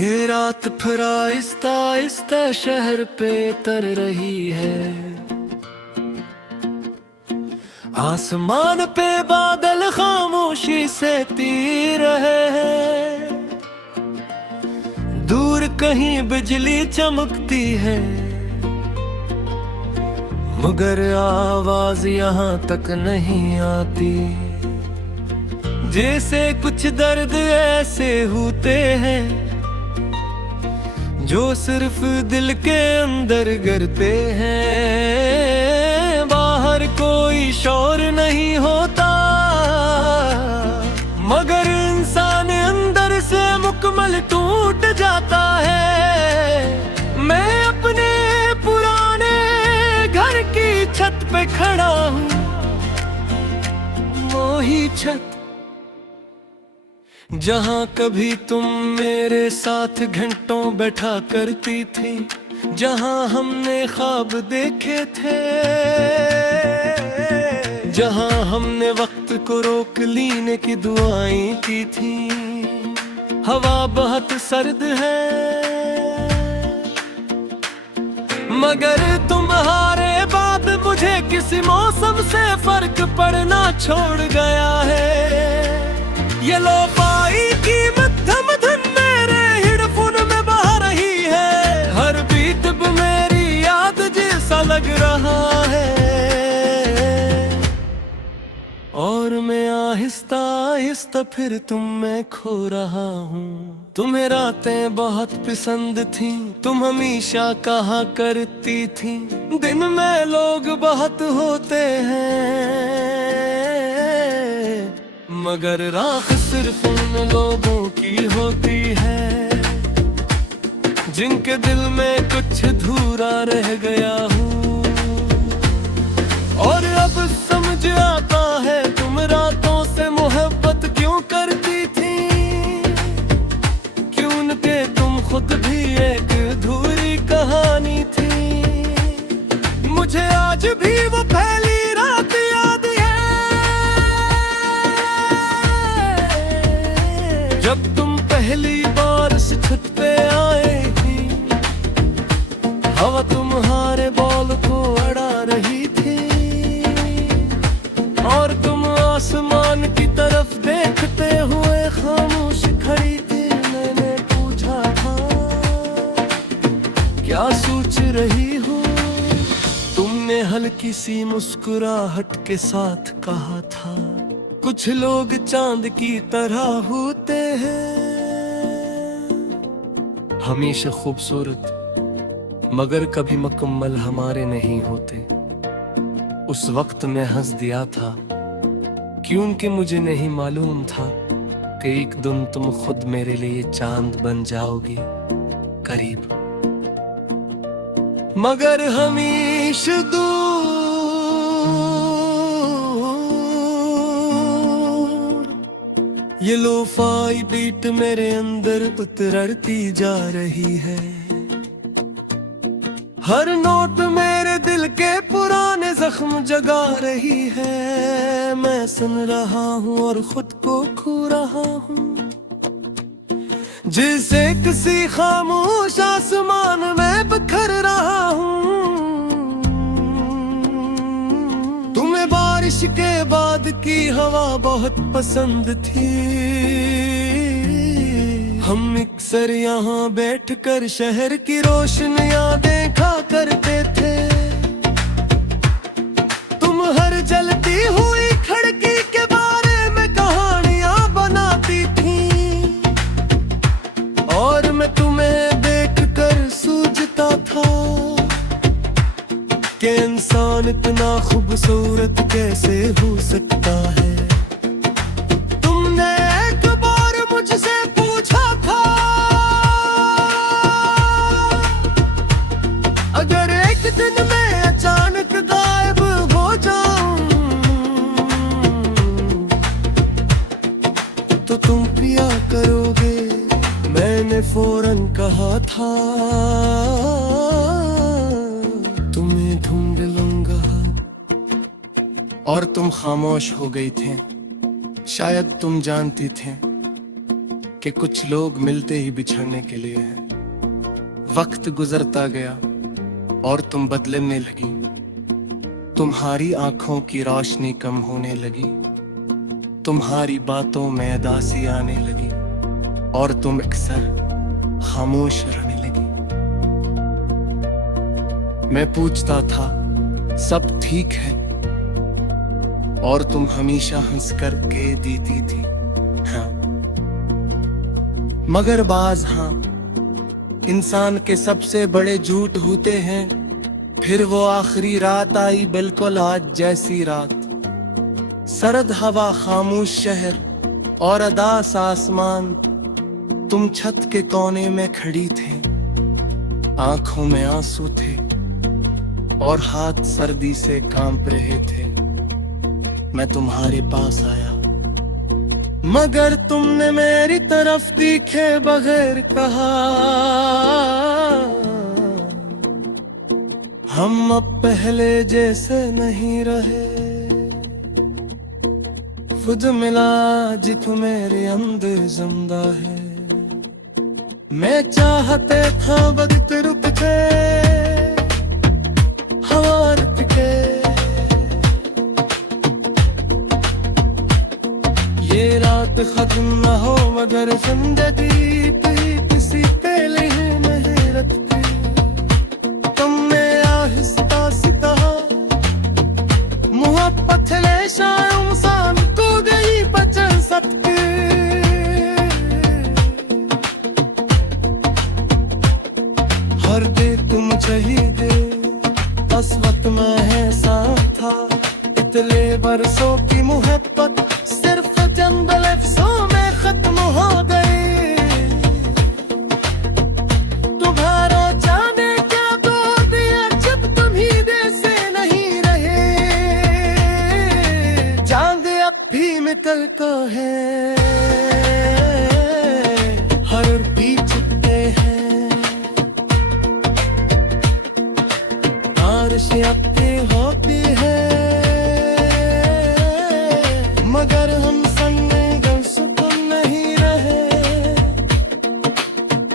ये रात फिर आहिस्ता आहिस्ता शहर पे तर रही है। आसमान पे बादल खामोशी से तीर रहे हैं। दूर कहीं बिजली चमकती है, मगर आवाज यहाँ तक नहीं आती। जैसे कुछ दर्द ऐसे होते हैं जो सिर्फ दिल के अंदर गिरते हैं। बाहर कोई शोर नहीं होता, मगर इंसान अंदर से मुकम्मल टूट जाता है। मैं अपने पुराने घर की छत पे खड़ा हूँ, वही छत जहाँ कभी तुम मेरे साथ घंटों बैठा करती थी, जहाँ हमने ख्वाब देखे थे, जहाँ हमने वक्त को रोक लेने की दुआएं की थी। हवा बहुत सर्द है, मगर तुम्हारे बाद मुझे किसी मौसम से फर्क पड़ना छोड़ गया है। ये लो-फाई की मध्यम धुन मेरे हेडफोन में बह रही है। हर बीट पे मेरी याद जैसा लग रहा है, और मैं आहिस्ता आहिस्ता फिर तुम में खो रहा हूँ। तुम्हें रातें बहुत पसंद थी, तुम हमेशा कहा करती थी दिन में लोग बहुत होते हैं, मगर राख सिर्फ उन लोगों की होती है जिनके दिल में कुछ अधूरा रह गया हूँ। और अब समझ आता है तुम रातों से मोहब्बत क्यों करती थी, क्यों के तुम खुद भी एक अधूरी कहानी थी। मुझे आज भी वो पहली रात याद है जब तुम पहली बार इस छत पे आए थी। हवा तुम्हारे बॉल को अड़ा रही थी, और तुम आसमान की तरफ देखते हुए खामोश खड़ी थी। मैंने पूछा था क्या सोच रही हो, तुमने हल्की सी मुस्कुराहट के साथ कहा था कुछ लोग चांद की तरह होते हैं, हमेशा खूबसूरत मगर कभी मुकम्मल हमारे नहीं होते। उस वक्त मैं हंस दिया था क्योंकि मुझे नहीं मालूम था कि एक दिन तुम खुद मेरे लिए चांद बन जाओगी करीब, मगर हमेशा दूर। ये लो-फाई बीट मेरे अंदर उतरती जा रही है। हर नोट मेरे दिल के पुराने जख्म जगा रही है। मैं सुन रहा हूँ और खुद को खो रहा हूँ, जिसे किसी खामोश आसमान में बिखर रहा हूँ। तुम्हें बारिश के बाद की हवा बहुत पसंद थी, हम अक्सर यहाँ बैठकर शहर की रोशनियाँ देखा करते थे। तुम हर जलती हुई खिड़की के बारे में कहानियाँ बनाती थी, और मैं तुम्हें देखकर सूझता था कि इंसान इतना खूबसूरत कैसे हो सकता है। तुमने एक बार मुझसे पूछा था अगर एक दिन मैं अचानक गायब हो जाऊं तो तुम पिया करोगे। मैंने फौरन कहा था तुम्हें ढूंढ लूंगा, और तुम खामोश हो गई थे। शायद तुम जानती थे कि कुछ लोग मिलते ही बिछड़ने के लिए हैं। वक्त गुजरता गया और तुम बदलने लगी, तुम्हारी आंखों की रोशनी कम होने लगी, तुम्हारी बातों में उदासी आने लगी और तुम अक्सर खामोश रहने लगी। मैं पूछता था सब ठीक है और तुम हमेशा हंस कर के देती थी हाँ। मगर बाज हाँ, इंसान के सबसे बड़े झूठ होते हैं। फिर वो आखिरी रात आई, बिल्कुल आज जैसी रात। सर्द हवा, खामोश शहर और अदास आसमान। तुम छत के कोने में खड़ी थे, आंखों में आंसू थे और हाथ सर्दी से कांप रहे थे। मैं तुम्हारे पास आया, मगर तुमने मेरी तरफ देखे बगैर कहा, हम अब पहले जैसे नहीं रहे। खुद मिला जित मेरे अंदर जिंदा है। मैं चाहते था वक्त रुक के, हवा रुक के, ये रात खत्म न हो मगर जिंदगी किसी पे लिए नहीं रखती। तुमने आहिस्ता सी कहा मोहब्बत ले शायद इंसान को गई बचन सकती। हर दे तुम चाहिए बस वक्त में है साथ था। इतने बरसों की मोहब्बत सिर्फ चंद लफ्जों में खत्म हो गई। तुम्हारा जाने क्या दो दिया जब तुम ही से नहीं रहे। चांद अब भी निकल को है, हर भी छुपते हैं। बारिश अपनी होती है मगर हम संग गम सुकून नहीं रहे।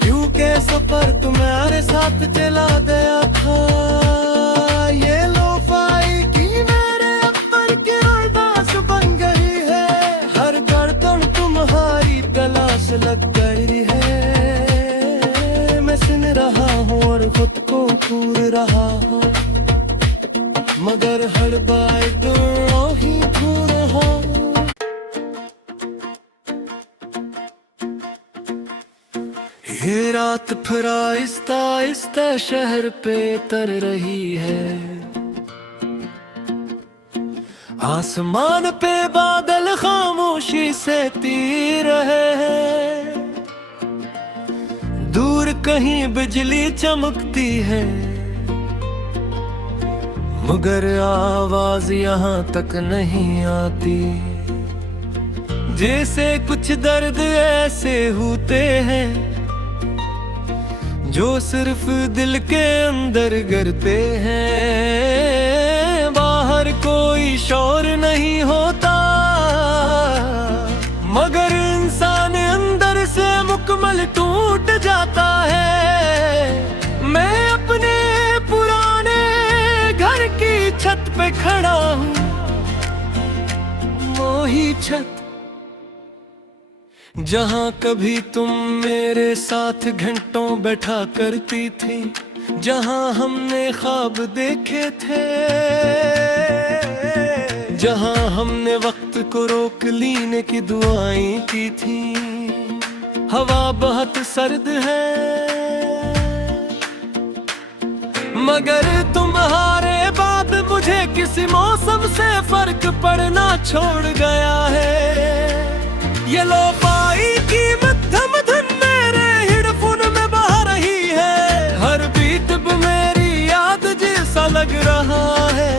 क्योंकि सफर तुम्हारे साथ चला गया था। ये लोफाई की मेरे अब्बर की अरदास बन गई है। हर गर्दन तुम्हारी तलाश लग गई है। मैं सुन रहा हूँ और खुद को पूर रहा हूँ, मगर हर बार दूरों ही दूर हो। ये रात फिर आहिस्ता आहिस्ता शहर पे तर रही है। आसमान पे बादल खामोशी से तीर रहे हैं। दूर कहीं बिजली चमकती है मगर आवाज यहाँ तक नहीं आती। जैसे कुछ दर्द ऐसे होते हैं जो सिर्फ दिल के अंदर गिरते हैं। बाहर कोई शोर नहीं होता मगर इंसान अंदर से मुकम्मल टूट जाता है। मैं अपने पुराने घर की छत पे खड़ा हूँ, वही छत जहाँ कभी तुम मेरे साथ घंटों बैठा करती थी, जहाँ हमने ख्वाब देखे थे, जहाँ हमने वक्त को रोक लेने की दुआएं की थी। हवा बहुत सर्द है मगर तुम्हारे बाद मुझे किसी मौसम से फर्क पड़ना छोड़ गया है। ये लोपाई की मध्यम धुन मेरे हेडफोन में बह रही है। हर बीट पे मेरी याद जैसा लग रहा है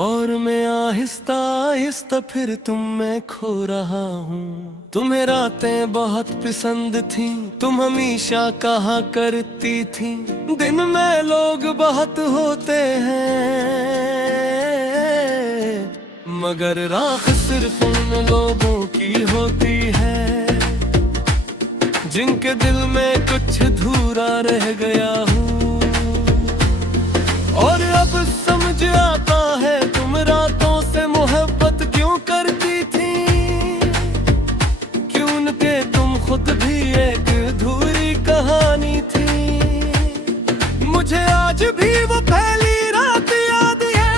और मैं आहिस्ता आहिस्ता फिर तुम में खो रहा हूँ। तुम्हें रातें बहुत पसंद थी, तुम हमेशा कहा करती थी दिन में लोग बहुत होते हैं मगर राख सिर्फ उन लोगों की होती है जिनके दिल में कुछ अधूरा रह गया हूँ। और अब समझ आता है तुम रातों से मोहब्बत क्यों करती थी, क्यों के तुम खुद भी एक अधूरी कहानी थी। मुझे आज भी वो पहली रात याद है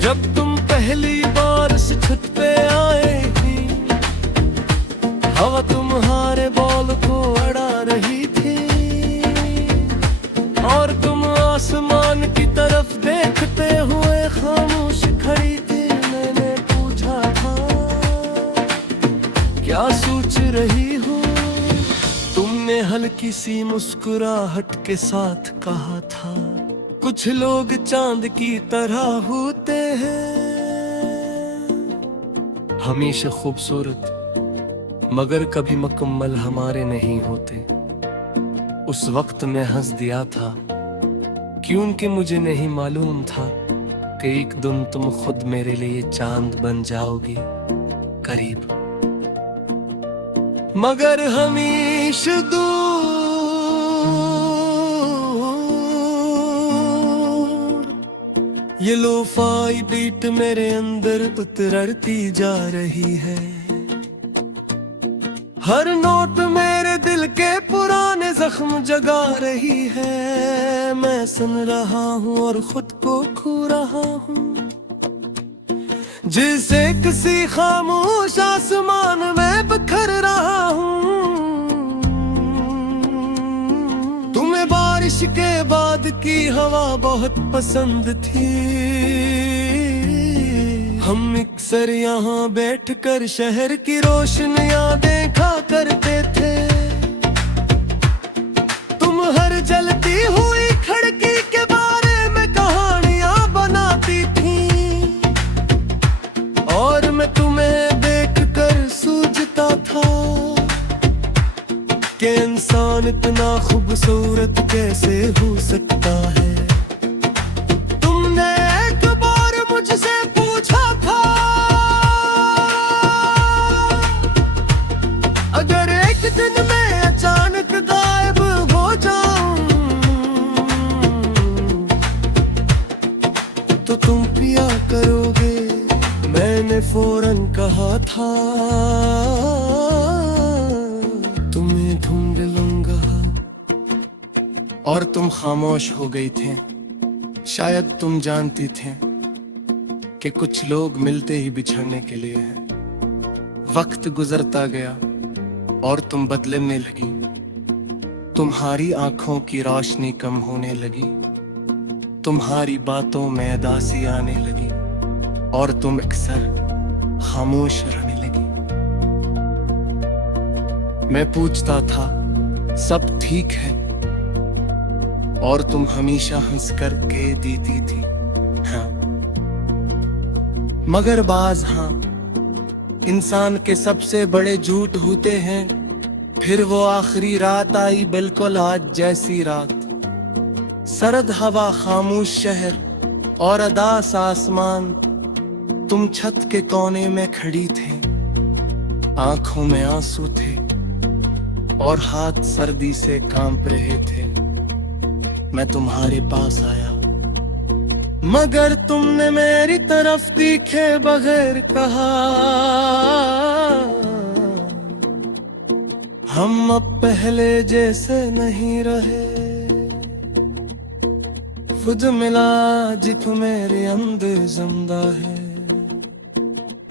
जब तुम पहली बार इस छत पे आए थी। हवा तुम्हारे बॉल को अड़ा रही थी और तुम आसमान की तरफ देखते हुए खामोश खड़ी थी। मैंने पूछा था क्या सोच रही हो, तुमने हल्की सी मुस्कुराहट के साथ कहा था कुछ लोग चांद की तरह होते हैं, हमेशा खूबसूरत मगर कभी मुकम्मल हमारे नहीं होते। उस वक्त मैं हंस दिया था क्योंकि मुझे नहीं मालूम था कि एक दिन तुम खुद मेरे लिए चांद बन जाओगी करीब, मगर हमेशा दूर। ये लोफाई बीट मेरे अंदर उतरती जा रही है, हर नोट मेरे दिल के पुराने जख्म जगा रही है। मैं सुन रहा हूँ और खुद को खो रहा हूँ, जिसे किसी खामोश आसमान में बिखर रहा हूँ। तुम्हें बारिश के बाद की हवा बहुत पसंद थी, हम अक्सर यहाँ बैठकर शहर की रोशनियां देखा करते थे। तुम हर जलती हुई खिड़की के बारे में कहानियां बनाती थी और मैं तुम्हें देखकर सूझता था कि इंसान इतना खूबसूरत कैसे हो सकता है। तुमने एक बार मुझसे पूछा था अगर एक दिन मैं अचानक गायब हो जाऊं तो तुम पिया करोगे। मैंने फौरन कहा था तुम्हें ढूंढ लूंगा और तुम खामोश हो गई थी। शायद तुम जानती थी कि कुछ लोग मिलते ही बिछड़ने के लिए हैं। वक्त गुजरता गया और तुम बदलने लगी, तुम्हारी आंखों की रोशनी कम होने लगी, तुम्हारी बातों में उदासी आने लगी और तुम अक्सर खामोश रहने लगी। मैं पूछता था सब ठीक है और तुम हमेशा हंस कर के देती थी हाँ, मगर बाज हाँ इंसान के सबसे बड़े झूठ होते हैं। फिर वो आखिरी रात आई बिल्कुल आज जैसी रात, सरद हवा, खामोश शहर और अदास आसमान। तुम छत के कोने में खड़ी थे, आंखों में आंसू थे और हाथ सर्दी से कांप रहे थे। मैं तुम्हारे पास आया मगर तुमने मेरी तरफ देखे बगैर कहा हम अब पहले जैसे नहीं रहे। खुद मिला जिक्र मेरे अंदर जिंदा है।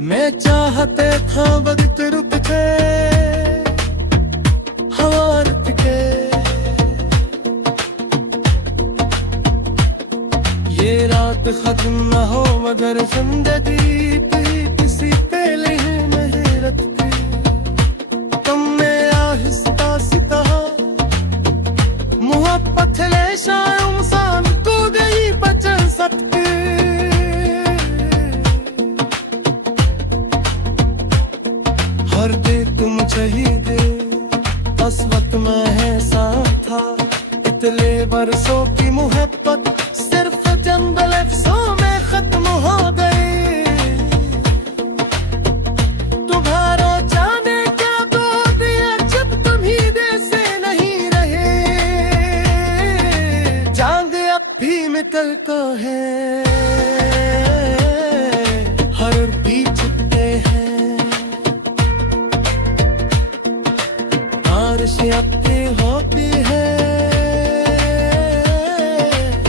मैं चाहते था वक्त रुक के हवा रुक के, ये रात खत्म न हो मगर जिंदगी किसी पहले मेहरत की। तुमने आहिस्ता सिता मोहब्बत ले शायद इंसान को गई बचन सकते। हर दे तुम चाहिए बस वक्त में है साथ था। इतने बरसों की मोहब्बत सिर्फ जन्म कल को है, हर भी चुकते हैं, बारिश अपनी होती है,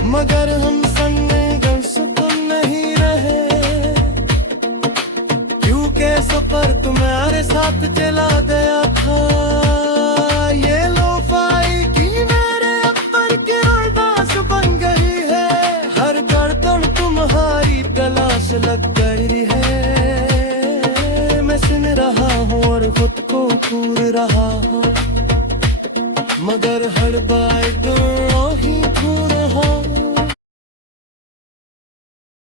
मगर हम संग में गम सुकून नहीं रहे, क्योंकि सफर तुम्हारे साथ चला गया था। ये लोफाई की मेरे अपर की अरदास बन गई है, हर गर्दन तुम्हारी तलाश लग गई है। मैं सुन रहा हूँ और खुद को घूर रहा हूँ, मगर हर बार